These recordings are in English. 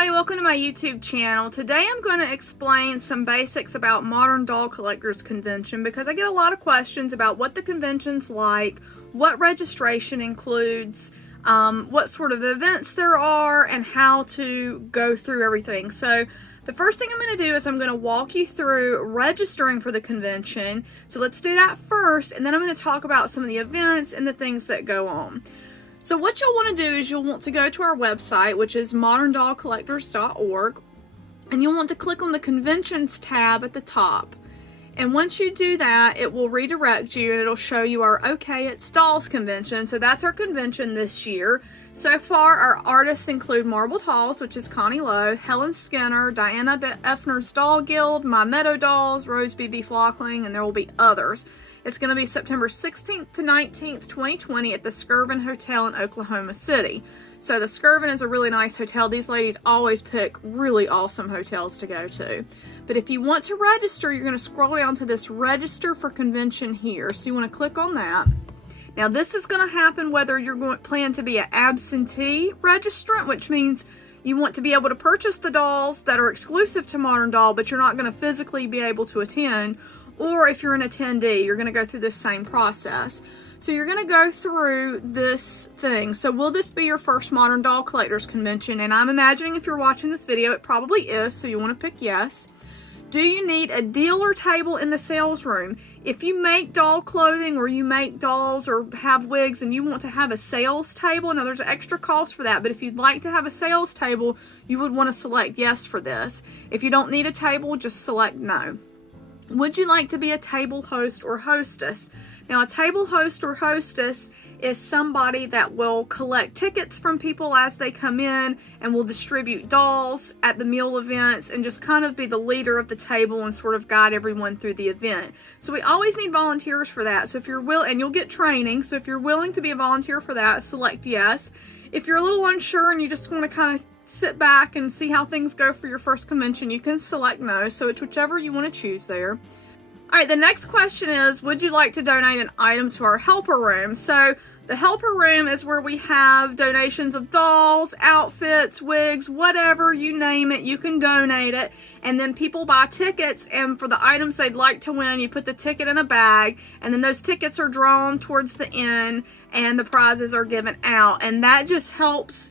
everybody, welcome to my YouTube channel. Today I'm going to explain some basics about Modern Doll Collectors Convention because I get a lot of questions about what the convention's like, what registration includes, what sort of events there are, and how to go through everything. So the first thing I'm going to do is I'm going to walk you through registering for the convention. So let's do that first, and then I'm going to talk about some of the events and the things that go on. So what you'll want to do is you'll want to go to our website, which is moderndollcollectors.org, and you'll want to click on the Conventions tab at the top. And once you do that, it will redirect you and it'll show you our OK It's Dolls convention. So that's our convention this year. So far, our artists include Marbled Halls, which is Connie Lowe, Helen Skinner, Diana Effner's Doll Guild, My Meadow Dolls, Rose B.B. Flockling, and there will be others. It's going to be September 16th to 19th, 2020 at the Skirvin Hotel in Oklahoma City. So the Skirvin is a really nice hotel. These ladies always pick really awesome hotels to go to. But if you want to register, you're going to scroll down to this Register for Convention here. So you want to click on that. Now this is going to happen whether you're plan to be an absentee registrant, which means you want to be able to purchase the dolls that are exclusive to Modern Doll, but you're not going to physically be able to attend. Or if you're an attendee, you're going to go through this same process. So you're going to go through this thing. So will this be your first Modern Doll Collectors Convention? And I'm imagining if you're watching this video, it probably is, so you want to pick yes. Do you need a dealer table in the sales room? If you make doll clothing or you make dolls or have wigs and you want to have a sales table, now there's an extra cost for that, but if you'd like to have a sales table, you would want to select yes for this. If you don't need a table, just select no. Would you like to be a table host or hostess? Now, a table host or hostess is somebody that will collect tickets from people as they come in and will distribute dolls at the meal events and just kind of be the leader of the table and sort of guide everyone through the event. So we always need volunteers for that. So if you're willing, and you'll get training, so if you're willing to be a volunteer for that, select yes. If you're a little unsure and you just want to kind of sit back and see how things go for your first convention, you can select no, so it's whichever you want to choose there. Alright, the next question is, would you like to donate an item to our helper room? So the helper room is where we have donations of dolls, outfits, wigs, whatever, you name it, you can donate it. And then people buy tickets, and for the items they'd like to win, you put the ticket in a bag, and then those tickets are drawn towards the end, and the prizes are given out. And that just helps.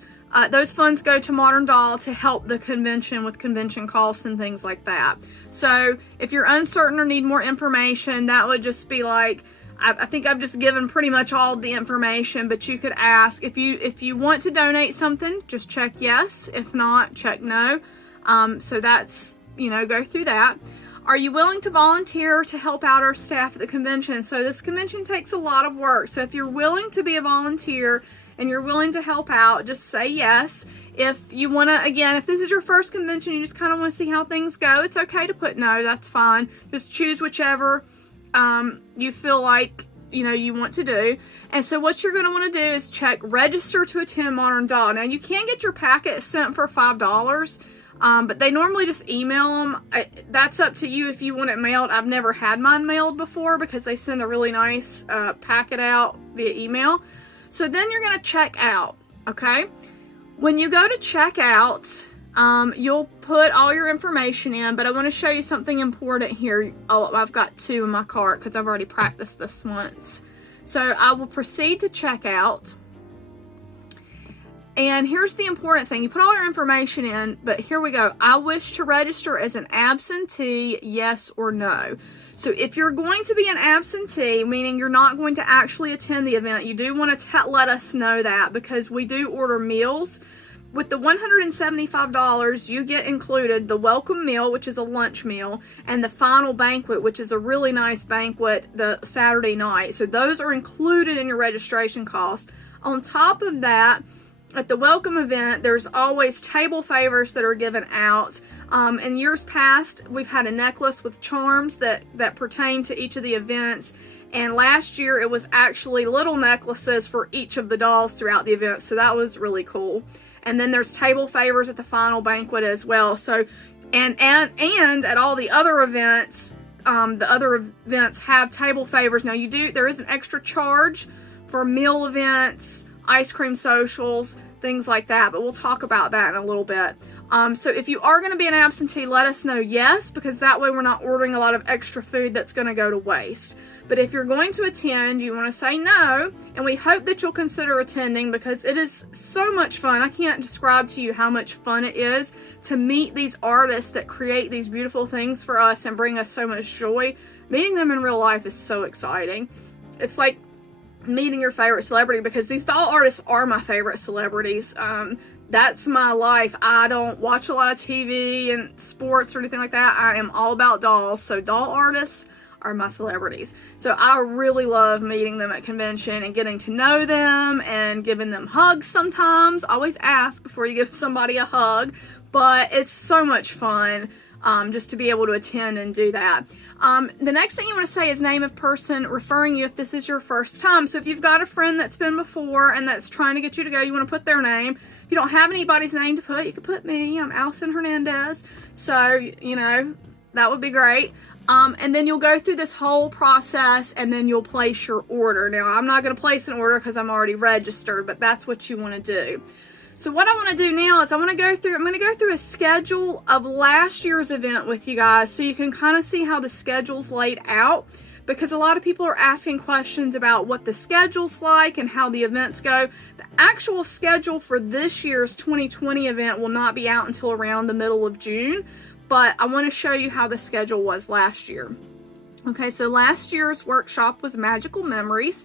Those funds go to Modern Doll to help the convention with convention costs and things like that. So if you're uncertain or need more information, that would just be like, I think I've just given pretty much all of the information, but you could ask. If you want to donate something, just check yes. If not, check no. So that's, go through that. Are you willing to volunteer to help out our staff at the convention? So this convention takes a lot of work. So if you're willing to be a volunteer and you're willing to help out, just say yes. If you want to, again, if this is your first convention, you just kind of want to see how things go, it's okay to put no, that's fine. Just choose whichever you feel like, you want to do. And so what you're going to want to do is check register to attend Modern Doll. Now you can get your packet sent for $5, but they normally just email them. That's up to you if you want it mailed. I've never had mine mailed before because they send a really nice packet out via email. So then you're going to check out, okay? When you go to check out, you'll put all your information in, but I want to show you something important here. Oh, I've got two in my cart because I've already practiced this once. So I will proceed to check out. And here's the important thing. You put all your information in, but here we go. I wish to register as an absentee, yes or no. So if you're going to be an absentee, meaning you're not going to actually attend the event, you do want to let us know that, because we do order meals. With the $175, you get included the welcome meal, which is a lunch meal, and the final banquet, which is a really nice banquet the Saturday night. So those are included in your registration cost. On top of that, at the welcome event, there's always table favors that are given out. In years past, we've had a necklace with charms that pertain to each of the events. And last year, it was actually little necklaces for each of the dolls throughout the event. So that was really cool. And then there's table favors at the final banquet as well. So, and at all the other events have table favors. Now there is an extra charge for meal events, ice cream socials, things like that, but we'll talk about that in a little bit. So if you are going to be an absentee, let us know yes, because that way we're not ordering a lot of extra food that's going to go to waste. But if you're going to attend, you want to say no, and we hope that you'll consider attending because it is so much fun. I can't describe to you how much fun it is to meet these artists that create these beautiful things for us and bring us so much joy. Meeting them in real life is so exciting. It's like meeting your favorite celebrity, because these doll artists are my favorite celebrities. That's my life. I don't watch a lot of TV and sports or anything like that. I am all about dolls. So doll artists are my celebrities. So I really love meeting them at convention and getting to know them and giving them hugs sometimes. Always ask before you give somebody a hug, but it's so much fun. Just to be able to attend and do that. The next thing you want to say is name of person referring you if this is your first time. So if you've got a friend that's been before and that's trying to get you to go, you want to put their name. If you don't have anybody's name to put, you can put me. I'm Allison Hernandez. So, you know, that would be great. And then you'll go through this whole process and then you'll place your order. Now, I'm not going to place an order because I'm already registered, but that's what you want to do. So what I want to do now is I'm going to go through a schedule of last year's event with you guys so you can kind of see how the schedule's laid out, because a lot of people are asking questions about what the schedule's like and how the events go. The actual schedule for this year's 2020 event will not be out until around the middle of June, but I want to show you how the schedule was last year. Okay, so last year's workshop was Magical Memories.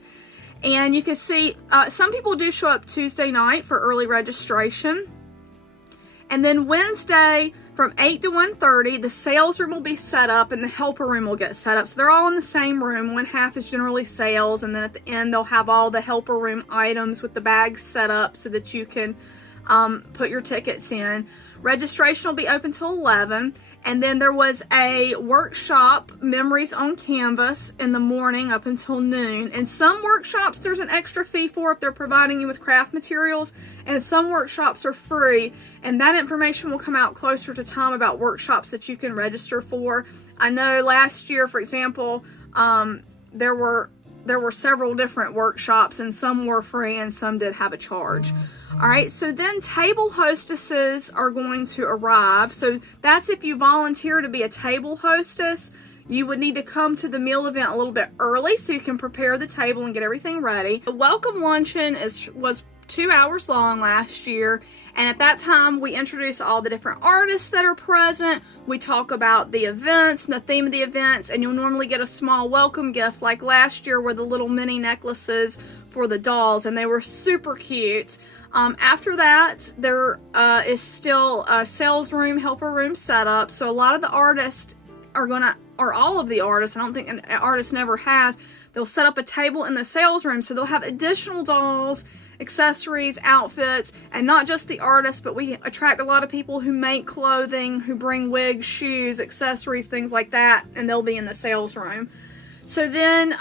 And you can see some people do show up Tuesday night for early registration. And then Wednesday from 8 to 1:30, the sales room will be set up and the helper room will get set up. So they're all in the same room. One half is generally sales, and then at the end they'll have all the helper room items with the bags set up so that you can put your tickets in. Registration will be open till 11. And then there was a workshop, Memories on Canvas, in the morning up until noon. And some workshops there's an extra fee for if they're providing you with craft materials, and some workshops are free. And that information will come out closer to time about workshops that you can register for. I know last year, for example, there were several different workshops, and some were free and some did have a charge. All right, so then table hostesses are going to arrive. So that's if you volunteer to be a table hostess. You would need to come to the meal event a little bit early so you can prepare the table and get everything ready. The welcome luncheon was 2 hours long last year, and at that time we introduce all the different artists that are present. We talk about the events and the theme of the events, and you'll normally get a small welcome gift, like last year were the little mini necklaces for the dolls, and they were super cute. After that, there is still a sales room, helper room set up. So a lot of the artists or all of the artists, I don't think an artist never has, they'll set up a table in the sales room. So they'll have additional dolls, accessories, outfits, and not just the artists, but we attract a lot of people who make clothing, who bring wigs, shoes, accessories, things like that, and they'll be in the sales room. So then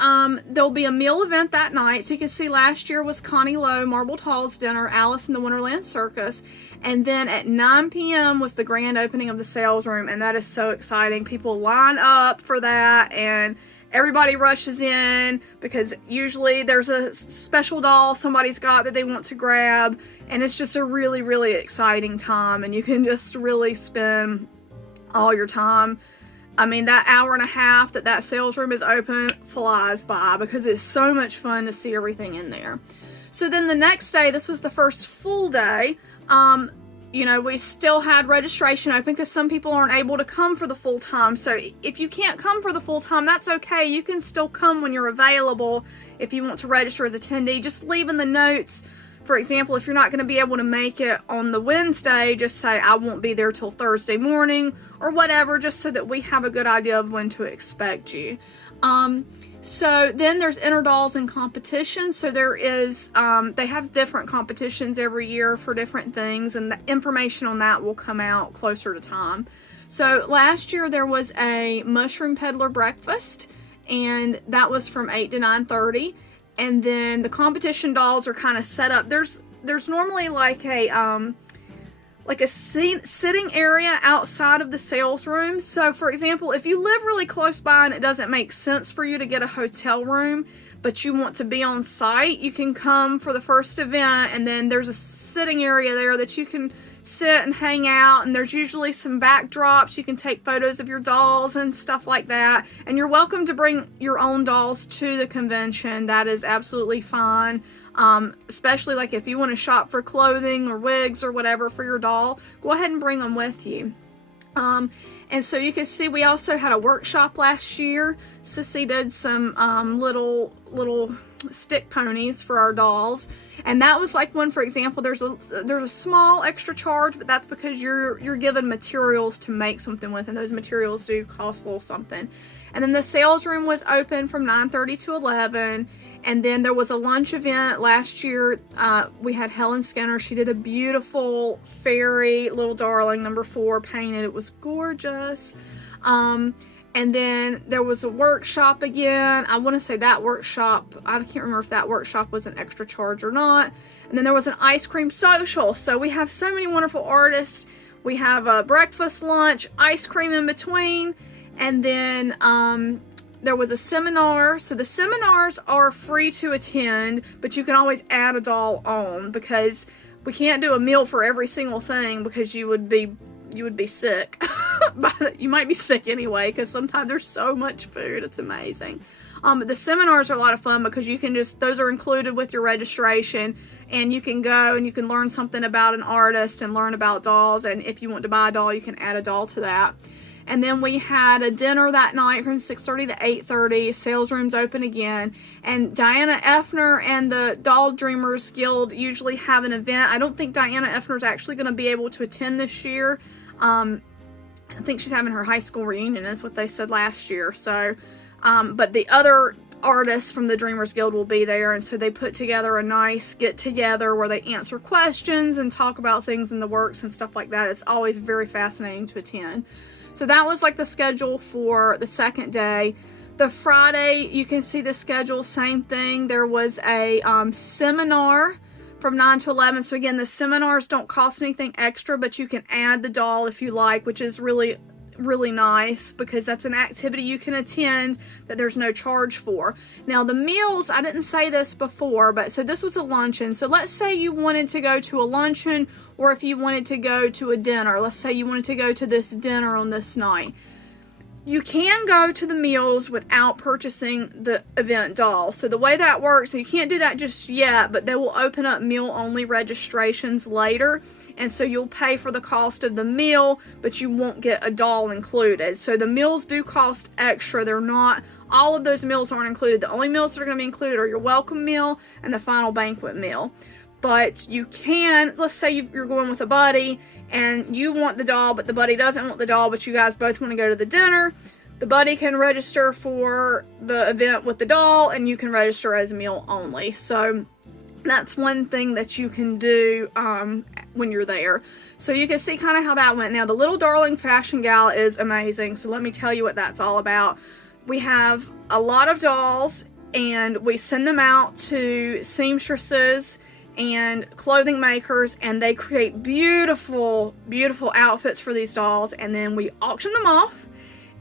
there'll be a meal event that night. So you can see last year was Connie Lowe, Marbled Hall's dinner, Alice in the Wonderland Circus. And then at 9 p.m. was the grand opening of the sales room, and that is so exciting. People line up for that, and everybody rushes in because usually there's a special doll somebody's got that they want to grab, and it's just a really, really exciting time, and you can just really spend all your time. I mean, that hour and a half that sales room is open flies by because it's so much fun to see everything in there. So then the next day, this was the first full day, you know, we still had registration open because some people aren't able to come for the full time. So if you can't come for the full time, that's okay. You can still come when you're available if you want to register as attendee. Just leave in the notes. For example, if you're not going to be able to make it on the Wednesday, just say, I won't be there till Thursday morning or whatever, just so that we have a good idea of when to expect you. So then there's interdolls and competitions. So there is, they have different competitions every year for different things, and the information on that will come out closer to time. So last year there was a mushroom peddler breakfast, and that was from 8 to 9:30. And then the competition dolls are kind of set up. There's normally like a sitting area outside of the sales room. So for example, if you live really close by and it doesn't make sense for you to get a hotel room, but you want to be on site, you can come for the first event, and then there's a sitting area there that you can sit and hang out, and there's usually some backdrops. You can take photos of your dolls and stuff like that, and you're welcome to bring your own dolls to the convention. That is absolutely fine. Especially like if you want to shop for clothing or wigs or whatever for your doll, go ahead and bring them with you. And so you can see we also had a workshop last year. Sissy did some little stick ponies for our dolls, and that was like one, for example, there's a small extra charge, but that's because you're given materials to make something with, and those materials do cost a little something. And then the sales room was open from 9:30 to 11. And then there was a lunch event last year. We had Helen Skinner. She did a beautiful fairy little darling number 4 painted. It was gorgeous. And then there was a workshop again. I want to say that workshop, I can't remember if that workshop was an extra charge or not. And then there was an ice cream social. So we have so many wonderful artists. We have a breakfast, lunch, ice cream in between. And then there was a seminar. So the seminars are free to attend, but you can always add a doll on, because we can't do a meal for every single thing, because you would be sick. You might be sick anyway, because sometimes there's so much food. It's amazing. But the seminars are a lot of fun, because you can those are included with your registration, and you can go and you can learn something about an artist and learn about dolls. And if you want to buy a doll, you can add a doll to that. And then we had a dinner that night from 6:30 to 8:30. Sales room's open again. And Diana Effner and the Doll Dreamers Guild usually have an event. I don't think Diana Effner's actually going to be able to attend this year. I think she's having her high school reunion, is what they said last year. So, but the other artists from the Dreamers Guild will be there, and so they put together a nice get-together where they answer questions and talk about things in the works and stuff like that. It's always very fascinating to attend. So that was like the schedule for the second day. The Friday, you can see the schedule, same thing. There was a seminar from 9 to 11. So again, the seminars don't cost anything extra, but you can add the doll if you like, which is really nice, because that's an activity you can attend that there's no charge for. Now the meals, I didn't say this before, but so this was a luncheon. So let's say you wanted to go to a luncheon, or if you wanted to go to a dinner, let's say you wanted to go to this dinner on this night. You can go to the meals without purchasing the event doll. So the way that works, and you can't do that just yet, but they will open up meal only registrations later. And so you'll pay for the cost of the meal, but you won't get a doll included. So the meals do cost extra. They're not, all of those meals aren't included. The only meals that are going to be included are your welcome meal and the final banquet meal. But you can, let's say you're going with a buddy and you want the doll, but the buddy doesn't want the doll, but you guys both want to go to the dinner. The buddy can register for the event with the doll, and you can register as meal only. So that's one thing that you can do when you're there. So you can see kind of how that went. Now the Little Darling Fashion Gala is amazing. So let me tell you what that's all about. We have a lot of dolls, and we send them out to seamstresses and clothing makers, and they create beautiful, beautiful outfits for these dolls, and then we auction them off,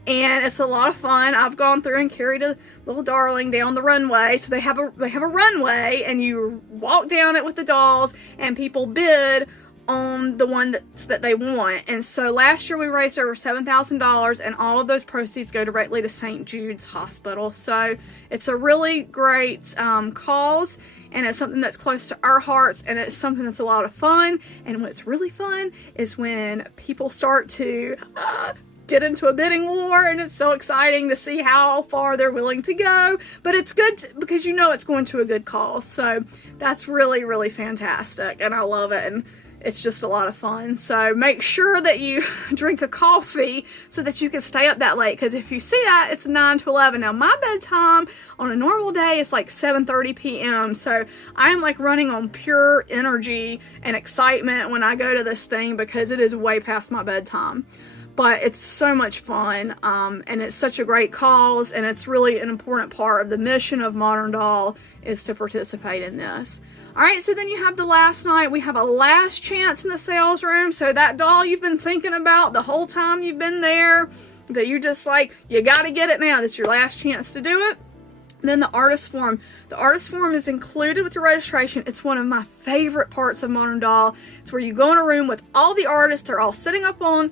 and it's a lot of fun. I've gone through and carried a little darling down the runway. So they have a runway, and you walk down it with the dolls, and people bid on the one that they want. And so last year we raised over $7,000, and all of those proceeds go directly to St. Jude's Hospital. So it's a really great cause, and it's something that's close to our hearts, and it's something that's a lot of fun. And what's really fun is when people start to get into a bidding war, and it's so exciting to see how far they're willing to go. But it's good because you know it's going to a good cause. So that's really, really fantastic, and I love it, and it's just a lot of fun. So make sure that you drink a coffee so that you can stay up that late, because if you see that, it's 9 to 11. Now my bedtime on a normal day is like 7:30 p.m. So I'm like running on pure energy and excitement when I go to this thing, because it is way past my bedtime. But it's so much fun, and it's such a great cause, and it's really an important part of the mission of Modern Doll is to participate in this. Alright, so then you have the last night. We have a last chance in the sales room. So that doll you've been thinking about the whole time you've been there, that you just like, you gotta get it now, that's your last chance to do it. Then the artist forum. The artist forum is included with your registration. It's one of my favorite parts of Modern Doll. It's where you go in a room with all the artists. They're all sitting up on,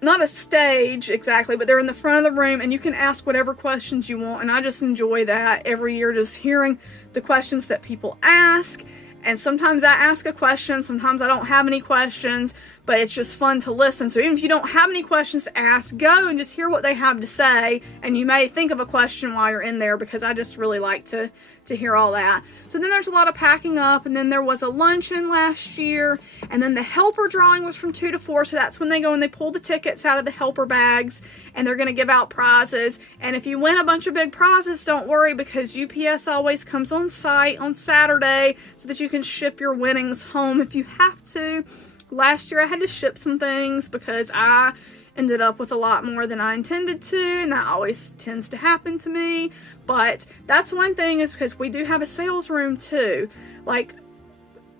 not a stage exactly, but they're in the front of the room, and you can ask whatever questions you want. And I just enjoy that every year, just hearing the questions that people ask. And sometimes I ask a question, sometimes I don't have any questions, but it's just fun to listen. So even if you don't have any questions to ask, go and just hear what they have to say, and you may think of a question while you're in there, because I just really like to hear all that. So then there's a lot of packing up, and then there was a luncheon last year, and then the helper drawing was from 2 to 4, so that's when they go and they pull the tickets out of the helper bags, and they're going to give out prizes. And if you win a bunch of big prizes, don't worry, because UPS always comes on site on Saturday so that you can ship your winnings home if you have to. Last year I had to ship some things because I ended up with a lot more than I intended to, and that always tends to happen to me. But that's one thing, is because we do have a sales room too. Like,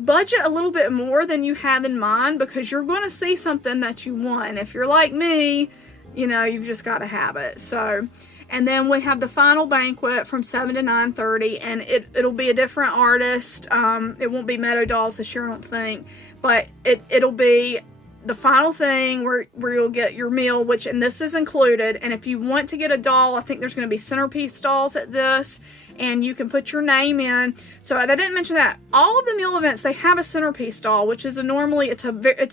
budget a little bit more than you have in mind, because you're going to see something that you want. If you're like me, you know, you've just got to have it. So, and then we have the final banquet from 7 to 9:30, and it'll be a different artist. It won't be Meadow Dolls this year, I don't think, but it'll be the final thing where you'll get your meal, and this is included. And if you want to get a doll, I think there's going to be centerpiece dolls at this, and you can put your name in. So I didn't mention that. All of the meal events, they have a centerpiece doll, which is normally it's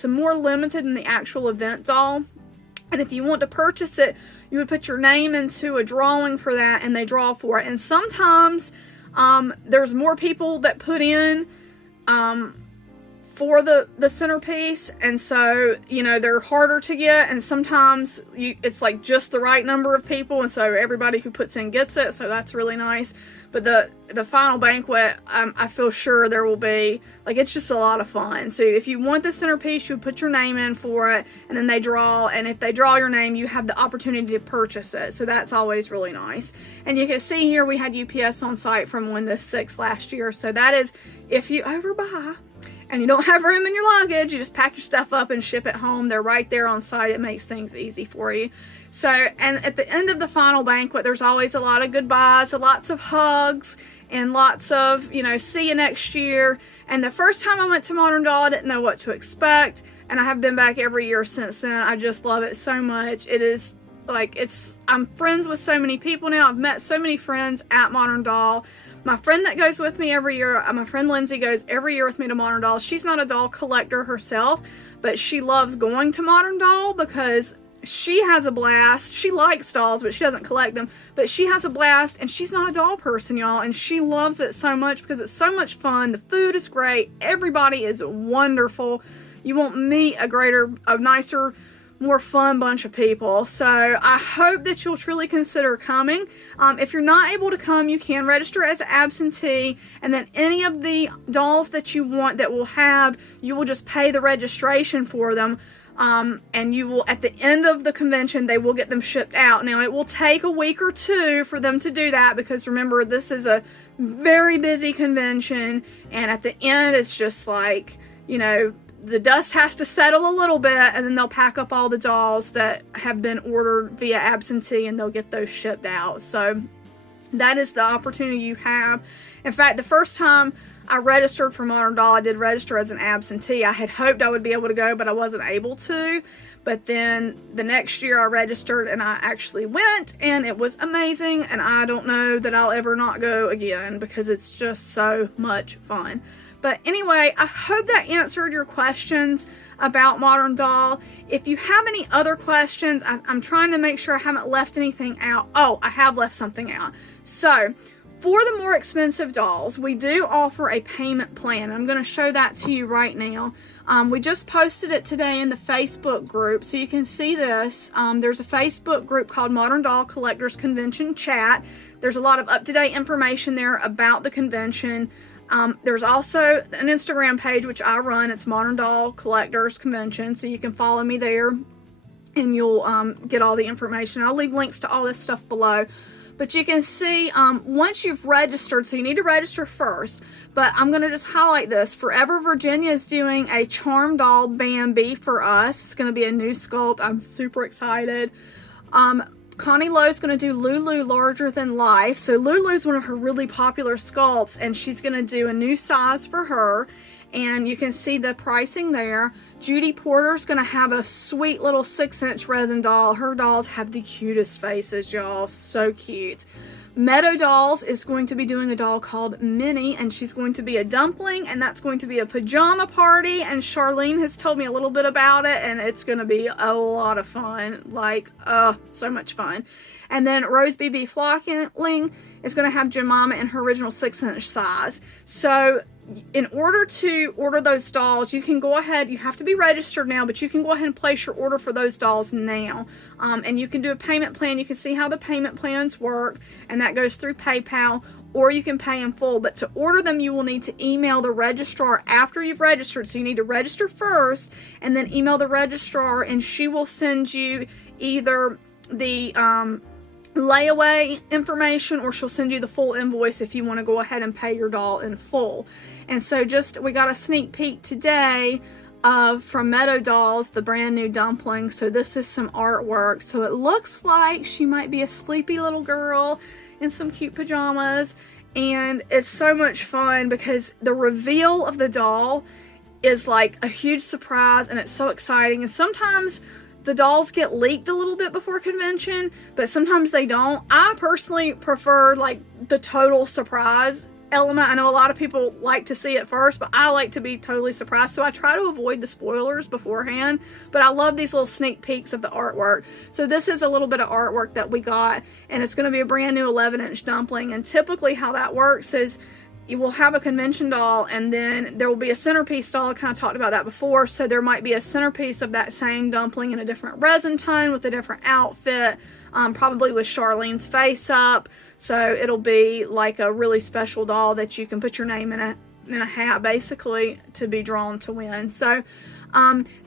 a more limited than the actual event doll. And if you want to purchase it, you would put your name into a drawing for that, and they draw for it. And sometimes there's more people that put in for the centerpiece, and so, you know, they're harder to get, and sometimes it's like just the right number of people, and so everybody who puts in gets it, so that's really nice. But the final banquet, I feel sure there will be, like, it's just a lot of fun. So if you want the centerpiece, you put your name in for it, and then they draw, and if they draw your name, you have the opportunity to purchase it, so that's always really nice. And you can see here we had UPS on site from 1 to 6 last year, so that is, if you overbuy and you don't have room in your luggage, you just pack your stuff up and ship it home. They're right there on site. It makes things easy for you. So, and at the end of the final banquet, there's always a lot of goodbyes, lots of hugs, and lots of, you know, see you next year. And the first time I went to Modern Doll, I didn't know what to expect, and I have been back every year since then. I just love it so much. It is like, I'm friends with so many people now. I've met so many friends at Modern Doll. My friend that goes with me every year, my friend Lindsay, goes every year with me to Modern Doll. She's not a doll collector herself, but she loves going to Modern Doll because she has a blast. She likes dolls, but she doesn't collect them. But she has a blast, and she's not a doll person, y'all. And she loves it so much because it's so much fun. The food is great. Everybody is wonderful. You won't meet a nicer, more fun bunch of people. So I hope that you'll truly consider coming. If you're not able to come, you can register as an absentee, and then any of the dolls that you want that will have, you will just pay the registration for them. And you will, at the end of the convention, they will get them shipped out. Now, it will take a week or two for them to do that, because remember, this is a very busy convention, and at the end, it's just like, you know, the dust has to settle a little bit, and then they'll pack up all the dolls that have been ordered via absentee, and they'll get those shipped out. So that is the opportunity you have. In fact, the first time I registered for Modern Doll, I did register as an absentee. I had hoped I would be able to go, but I wasn't able to. But then the next year I registered, and I actually went, and it was amazing, and I don't know that I'll ever not go again, because it's just so much fun. But anyway, I hope that answered your questions about Modern Doll. If you have any other questions, I'm trying to make sure I haven't left anything out. Oh, I have left something out. So, for the more expensive dolls, we do offer a payment plan. I'm going to show that to you right now. We just posted it today in the Facebook group, so you can see this. There's a Facebook group called Modern Doll Collectors Convention Chat. There's a lot of up-to-date information there about the convention. There's also an Instagram page, which I run. It's Modern Doll Collectors Convention, so you can follow me there, and you'll get all the information. I'll leave links to all this stuff below. But you can see, once you've registered, so you need to register first, but I'm going to just highlight this. Forever Virginia is doing a Charm Doll Bambi for us. It's going to be a new sculpt. I'm super excited. Connie Lowe's going to do Lulu Larger Than Life. So Lulu is one of her really popular sculpts, and she's going to do a new size for her. And you can see the pricing there. Judy Porter's going to have a sweet little 6-inch resin doll. Her dolls have the cutest faces, y'all. So cute. Meadow Dolls is going to be doing a doll called Minnie, and she's going to be a dumpling, and that's going to be a pajama party, and Charlene has told me a little bit about it, and it's going to be a lot of fun. Like, so much fun. And then Rose BB Flockling is going to have Jemima in her original 6-inch size. So in order to order those dolls, you can go ahead, you have to be registered now, but you can go ahead and place your order for those dolls now. And you can do a payment plan. You can see how the payment plans work, and that goes through PayPal, or you can pay in full. But to order them, you will need to email the registrar after you've registered. So you need to register first, and then email the registrar, and she will send you either the layaway information, or she'll send you the full invoice if you want to go ahead and pay your doll in full. And so we got a sneak peek today from Meadow Dolls, the brand new dumpling. So this is some artwork. So it looks like she might be a sleepy little girl in some cute pajamas. And it's so much fun because the reveal of the doll is like a huge surprise, and it's so exciting. And sometimes the dolls get leaked a little bit before convention, but sometimes they don't. I personally prefer like the total surprise element. I know a lot of people like to see it first, but I like to be totally surprised, so I try to avoid the spoilers beforehand. But I love these little sneak peeks of the artwork. So this is a little bit of artwork that we got, and it's going to be a brand new 11-inch dumpling. And typically how that works is you will have a convention doll, and then there will be a centerpiece doll. I kind of talked about that before. So there might be a centerpiece of that same dumpling in a different resin tone with a different outfit, probably with Charlene's face up. So it'll be like a really special doll that you can put your name in a hat, basically, to be drawn to win. So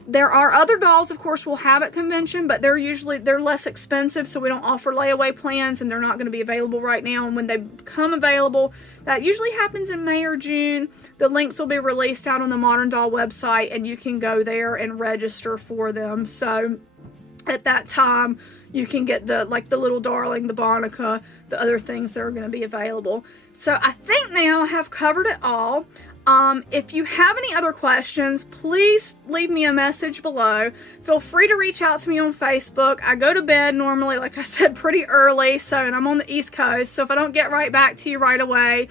there are other dolls, of course, we'll have at convention, but they're less expensive, so we don't offer layaway plans, and they're not going to be available right now. And when they become available, that usually happens in May or June. The links will be released out on the Modern Doll website, and you can go there and register for them. So at that time, you can get the little darling, the Bonica, the other things that are going to be available. So I think now I have covered it all. If you have any other questions, please leave me a message below. Feel free to reach out to me on Facebook. I go to bed normally, like I said, pretty early, and I'm on the East Coast, so if I don't get right back to you right away,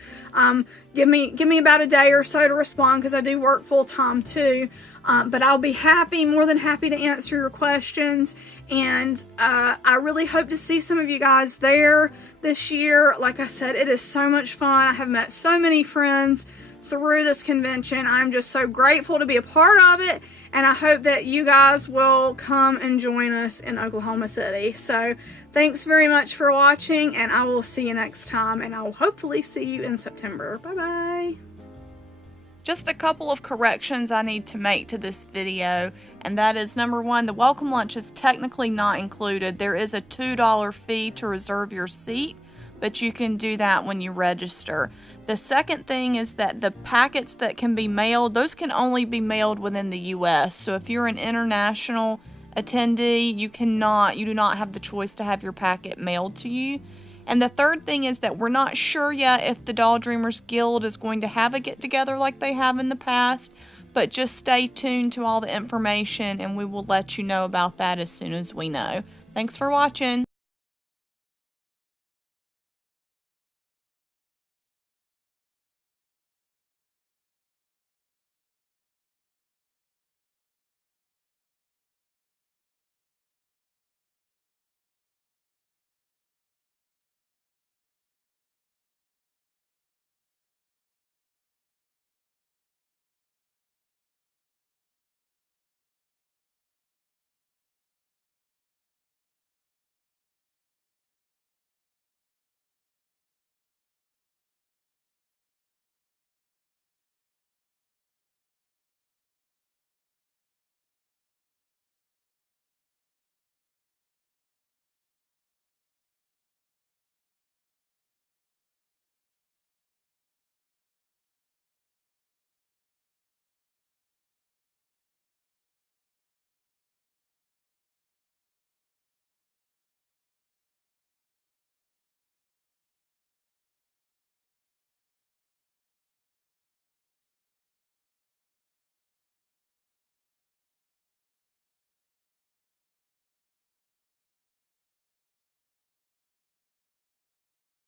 give me about a day or so to respond, because I do work full-time too. But I'll be more than happy to answer your questions. And I really hope to see some of you guys there this year. Like I said, it is so much fun. I have met so many friends through this convention. I'm just so grateful to be a part of it, and I hope that you guys will come and join us in Oklahoma City. So thanks very much for watching, and I will see you next time, and I will hopefully see you in September. Bye-bye. Just a couple of corrections I need to make to this video, and that is, number one, the welcome lunch is technically not included. There is a $2 fee to reserve your seat, but you can do that when you register. The second thing is that the packets that can be mailed, those can only be mailed within the US. So if you're an international attendee, you do not have the choice to have your packet mailed to you. And the third thing is that we're not sure yet if the Doll Dreamers Guild is going to have a get-together like they have in the past, but just stay tuned to all the information, and we will let you know about that as soon as we know. Thanks for watching.